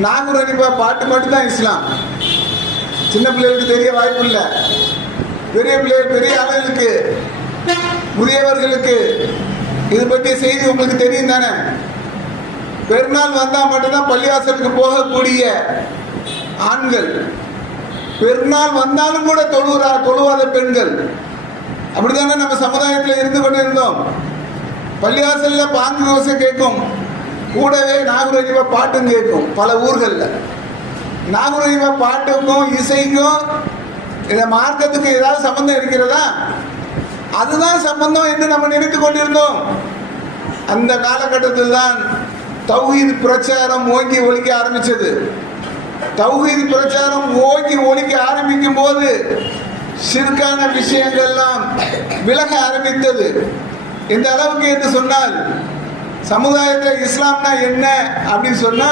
நாகூர் அனிபா பாட்டு மட்டும்தான் இஸ்லாம். சின்ன பிள்ளைகளுக்கு தெரிய வாய்ப்பு இல்லை. பெரிய பிள்ளைகள், பெரிய ஆளுகளுக்கு, முதியவர்களுக்கு இது பற்றிய செய்தி உங்களுக்கு தெரியும் தானே. பெருநாள் வந்தால் மட்டும்தான் பள்ளிவாசலுக்கு போகக்கூடிய ஆண்கள், பெருநாள் வந்தாலும் கூட தொழுவாத பெண்கள். அப்படித்தானே நம்ம சமுதாயத்தில் இருந்து கொண்டிருந்தோம். பள்ளிவாசல்ல பாங்கு தோசை கேட்கும், கூடவே நாகூர் அனிபா பாட்டும் கேட்கும். பல ஊர்களில் நாகூர் அனிபா பாட்டுக்கும் இசைக்கும் இந்த மார்க்கத்துக்கு ஏதாவது சம்பந்தம் இருக்கிறதா? அதுதான் சம்பந்தம் என்று நம்ம நினைத்து கொண்டிருந்தோம். அந்த காலகட்டத்தில் தான் தௌஹீத் பிரச்சாரம் ஓங்கி ஒலிக்க ஆரம்பிச்சது. தௌஹீத் பிரச்சாரம் ஓங்கி ஒலிக்க ஆரம்பிக்கும் போது ஷிர்கான விஷயங்கள்லாம் விலக ஆரம்பித்தது. இந்த அளவுக்கு என்று சொன்னால், சமுதாயத்தில் இஸ்லாம்னா என்ன அப்படின்னு சொன்னா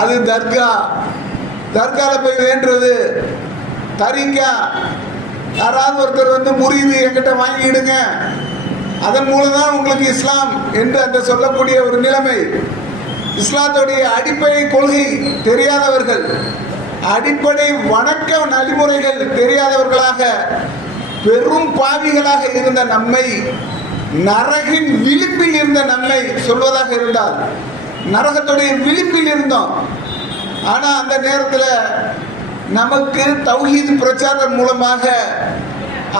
அது தர்கால போய் வேண்டுறது, தரிக்கா, யாராவது ஒருத்தர் வந்து முறியுது என்கிட்ட வாங்கிடுங்க, அதன் மூலம் தான் உங்களுக்கு இஸ்லாம் என்று அந்த சொல்லக்கூடிய ஒரு நிலைமை. இஸ்லாத்துடைய அடிப்படை கொள்கை தெரியாதவர்கள், அடிப்படை வணக்க நடைமுறைகள் தெரியாதவர்களாக, பெரும் பாவிகளாக இருந்த நம்மை, நரகின் விளிம்பில் இருந்த நம்மை சொல்வதாக இருந்தால், நரகத்துடைய விளிம்பில் இருந்தோம். ஆனா அந்த நேரத்தில் நமக்கு தௌஹீத் பிரச்சாரம் மூலமாக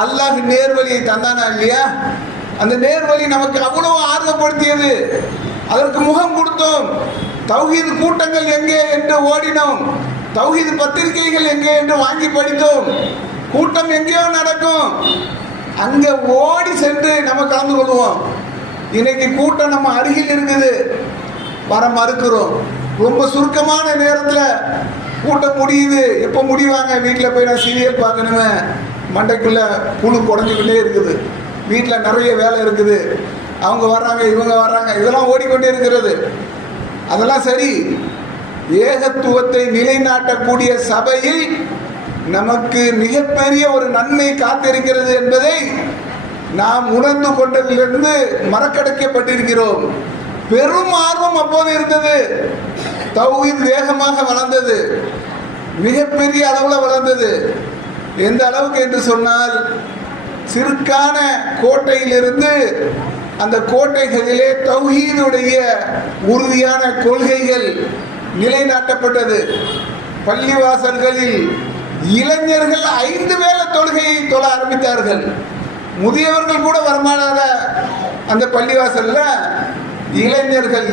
அல்லாஹ் நேர்வழியை தந்தானா இல்லையா? அந்த நேர்வழி நமக்கு அவ்வளவு ஆர்வப்படுத்தியது. அதற்கு முகம் கொடுத்தோம். தௌஹீத் கூட்டங்கள் எங்கே என்று ஓடினோம். தௌஹீத் பத்திரிகைகள் எங்கே என்று வாங்கி படித்தோம். கூட்டம் எங்கேயோ நடக்கும், அங்க ஓடி சென்று நம்ம கலந்து கொள்வோம். இன்னைக்கு கூட்டம் நம்ம அருகில் இருக்குது, வர மறுக்கிறோம். ரொம்ப சுருக்கமான நேரத்தில் கூட்டம் முடியுது. எப்போ முடிவாங்க? வீட்டில் போய் நான் சீரியல் பார்க்கணுமே, மண்டைக்குள்ள புழு குறைஞ்சிக்கிட்டே இருக்குது, வீட்டில் நிறைய வேலை இருக்குது, அவங்க வர்றாங்க, இவங்க வர்றாங்க, இதெல்லாம் ஓடிக்கொண்டே இருக்கிறது. அதெல்லாம் சரி. ஏகத்துவத்தை நிலைநாட்டக்கூடிய சபையில் நமக்கு மிகப்பெரிய ஒரு நன்மை காத்திருக்கிறது என்பதை நாம் உணர்ந்து கொண்டதிலிருந்து மறக்கடைக்கப்பட்டிருக்கிறோம். பெரும் ஆர்வம் அப்போது இருந்தது. தௌஹீத் வேகமாக வளர்ந்தது, மிகப்பெரிய அளவில் வளர்ந்தது. எந்த அளவுக்கு என்று சொன்னால், சிறுக்கான கோட்டையிலிருந்து அந்த கோட்டைகளிலே தௌஹீதுடைய உறுதியான கொள்கைகள் நிலைநாட்டப்பட்டது. பள்ளிவாசல்களில் இளைஞர்கள் 5 வேளை தொழுகையை தொழ ஆரம்பித்தார்கள். முதியவர்கள் கூட வரமாட்டாத அந்த பள்ளிவாசல்ல இளைஞர்கள்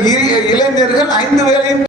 5 வேளையும்